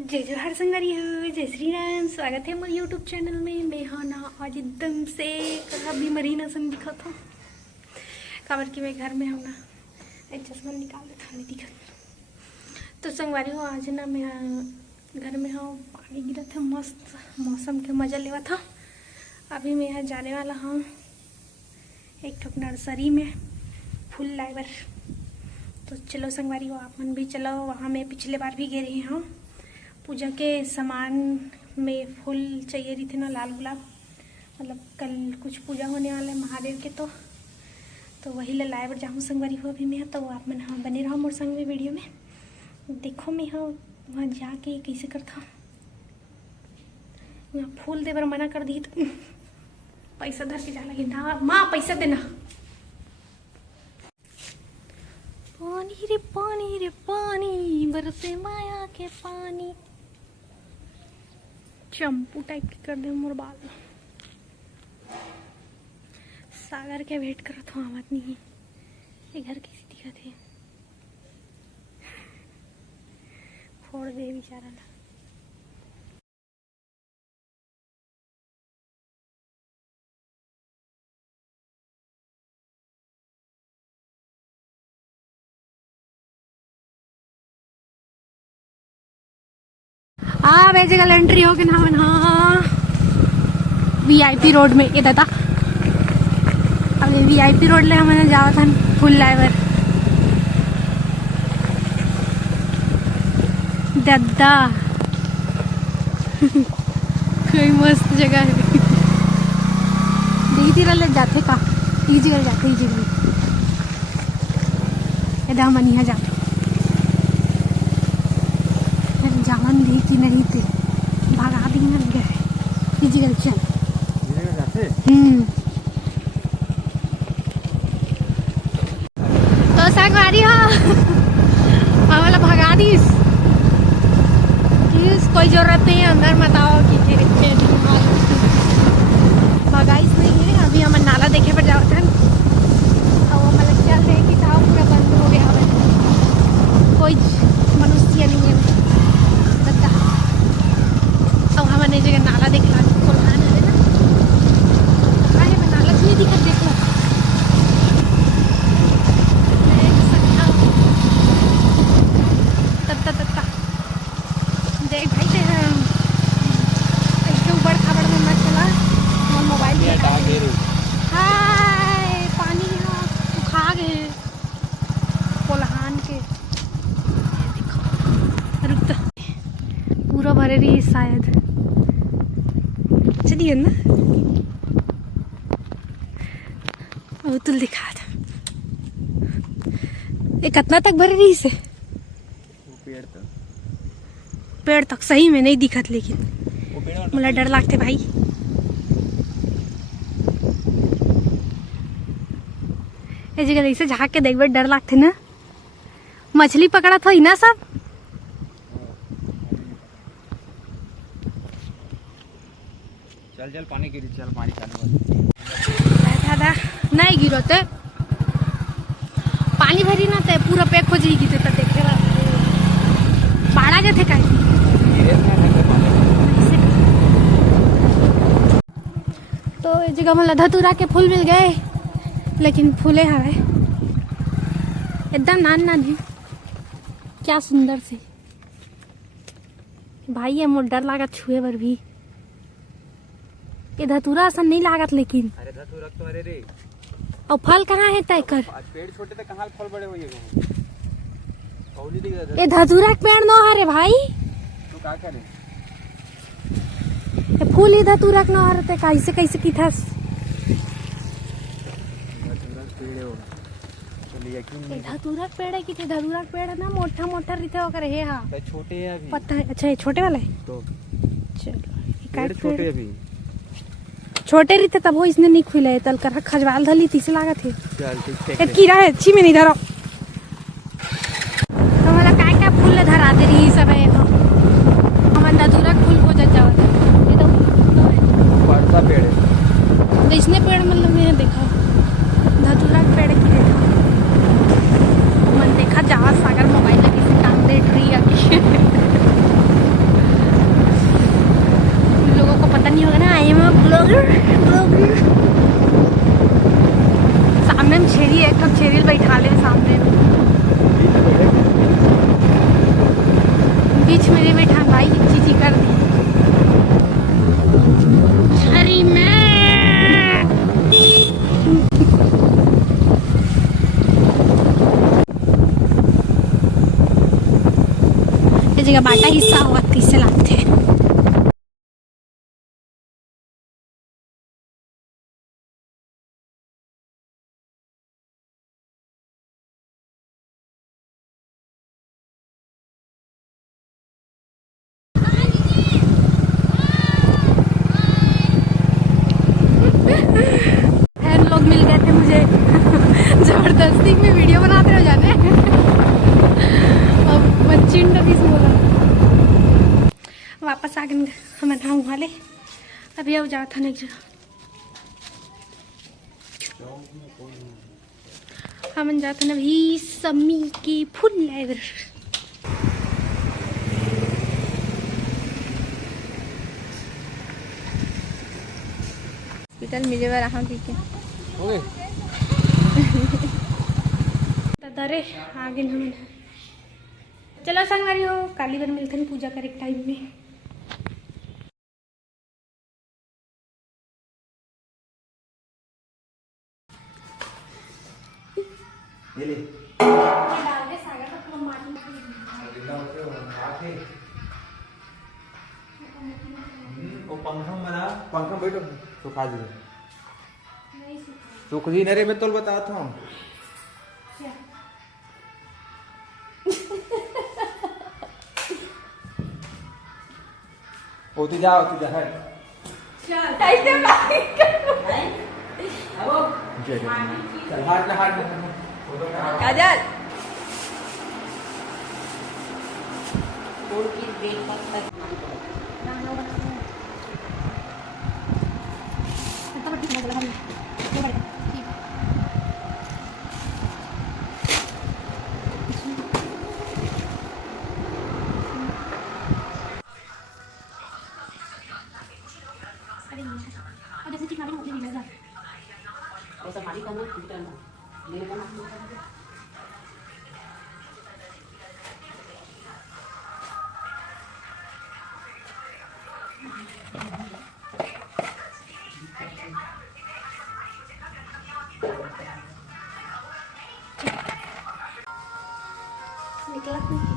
जय जोहार संगरी हो, जय श्री राम। स्वागत है मेरे यूट्यूब चैनल में। मैं हाँ ना आज एकदम से कभी मरी ना संग दिखा था काबर की मैं घर में हूँ ना। एक चश्मा निकाल दे था नहीं दिखा। तो संगवारी हो आज ना मैं घर में हूँ। पानी गिरा था, मस्त मौसम के मजा लेवा था। अभी मैं यहाँ जाने वाला हूँ एक ठोक नर्सरी में फूल लाइवर। तो चलो संगवारी हो, आप मन भी चलो। वहाँ मैं पिछले बार भी गई रही हूँ। पूजा के सामान में फूल चाहिए रही थे ना, लाल गुलाब। मतलब कल कुछ पूजा होने वाला है महादेव के, तो वही ले लाए बर जाऊँ संगवारी हो अभी मैं। तो आप मन हाँ बने रहो मोर संग में वीडियो में। देखो मैं हाँ वहाँ जाके कैसे करता। वहाँ फूल दे बर मना कर दी तो पैसा धर के जा लगे ना। माँ पैसा देना। पानी रे पानी बरसे माया के पानी। चंपू टाइप की कर दे मोर बाल। सागर के वेट करत हूँ, आवत नहीं है। ये घर कैसी दिखत है, फोड़ दे बेचारा ना। हाँ वे जगह एंट्री हो के ना बना वीआईपी रोड में। ये दादा अब वीआईपी रोड ले हमने जावा था फुल लाइवर। दादा कोई मस्त जगह है। देखी ले जाते का ई जगह जाते ई जगह इधर हम यहाँ जाते जावन दी कि नहीं थे भगा दी ना गए इजी कर चल जाते। तो संगवारी हो वाला भगा दी। कोई जरूरत नहीं है, अंदर मत आओ कि भगाइस नहीं है। अभी हम नाला देखे पर जाओ था और वो मतलब क्या है कि था पूरा बंद हो गया है, कोई मनुष्य नहीं है। अब हमने जगह नाला देख ला कोल्हान है ना, है मैं नाला नहीं दिखत देख लो। तत्ता देख भाई दे ऐसे ऊपर खबर में मत चला। और मोबाइल भी हटा दे रही। हाय पानी यहाँ सुखा गए कोल्हान के। देखो रुक तो पूरा भरे रही शायद चलिए ना। वो तुल दिखा था ये कितना तक भरे रही से पेड़ तक सही में नहीं दिखत, लेकिन मुझे डर लगते भाई। ये जगह ऐसे झाँक के देखबे डर लगते ना। मछली पकड़ा था ना सब। चल चल पानी गिरी, चल पानी चालू दादा नहीं गिरोते पानी भरी ना ते पूरा पैक हो जाएगी। तो देखे बाड़ा जाते का तो इस जगह में धतूरा के फूल मिल गए, लेकिन फूले हवे एकदम नान नान है। क्या सुंदर से भाई है। मोर डर लागत छुए बर भी। ये धतूरा ऐसा नहीं लागत, लेकिन अरे धतूरा तो अरे रे। और फल कहाँ है तय कर। पेड़ छोटे थे, कहाँ फल बड़े हुए कौली दिख रहा। ये धतूरा के पेड़ न हरे भाई, तो क्या करे ये फूल ही धतूरा के न हरते कैसे कैसे की था। धतूरा पेड़ हो चल यकीन ये धतूरा के पेड़ है कि धतूरा के पेड़ है ना, मोटा मोटा रहते होकर है। हाँ तो छोटे हैं अभी पता है। अच्छा ये छोटे वाला है। तो चलो पेड़ छोटे अभी छोटे रहते तब वो इसने नहीं खुले तल कर खजवाल धली तीसरे लागत है। चल ठीक कीड़ा है अच्छी में नहीं धरो। तो मतलब क्या फूल धरा दे रही सब है। तो हमारे धतूरा फूल को जाओ ये तो कौन सा पेड़ है। तो इसने पेड़ मतलब ये देखो धतूरा पेड़ की देखो मन देखा जा सागर मोबाइल में किसी टांग दे ट्री या ब्लॉगर ब्लॉगर सामने में छेरी है, तो छेरी बैठा ले सामने में, बीच में नहीं बैठा भाई, चीची कर दी छरी में। ये जगह बाटा हिस्सा हुआ 30 लाख थे। लोग मिल गए थे मुझे जबरदस्ती में वीडियो बनाते रहो जाने। अब बच्ची बोला वापस आ गए हम नाम वाले। अभी अब जाओ था नेक्स्ट हम जाते ना भी समी की फुल लाइब्रेरी। हॉस्पिटल मिले बार आहा की के ओए दादरे आगे हम चलो संगवारी हो काली बार मिलते हैं पूजा करे टाइम में। ये ले डाल दे सागर का पूरा माटी वो पंखा में बना, पंखा में बैठो सुखा दी नहीं सूखा। सुख जी नरे मैं तो बताता हूँ। क्या? ओ तू जा है कैसे चल हाथ ना काजल और की बेल पत्ता ऐसा मारी का ना टूटा ना मेरे को निकला नहीं।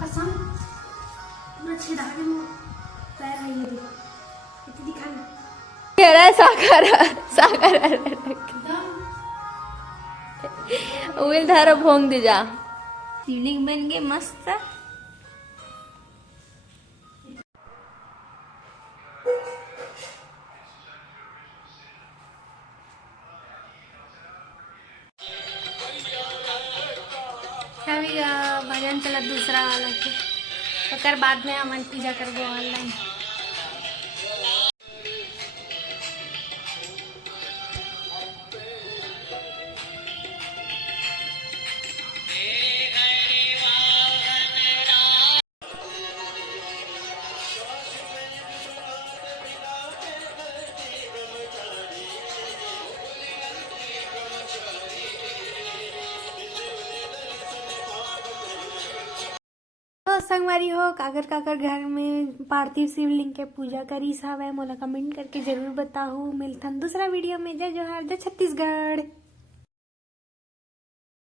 पसंद पूरा छिदा के मुंह पैर है ये देखो इतनी दिखाना कह रहा है सागर उल धारो भोंग दे जा सीलिंग बन गए मस्त। अभी भजन चला दूसरा वाला के ओकर बाद में हम पूजा करबो ऑनलाइन। संगवारी हो काकर काकर घर में पार्थिव शिवलिंग के पूजा करी सब है मोला कमेंट करके जरूर बताओ। मिलथन दूसरा वीडियो में। जय जोहार, जय छत्तीसगढ़।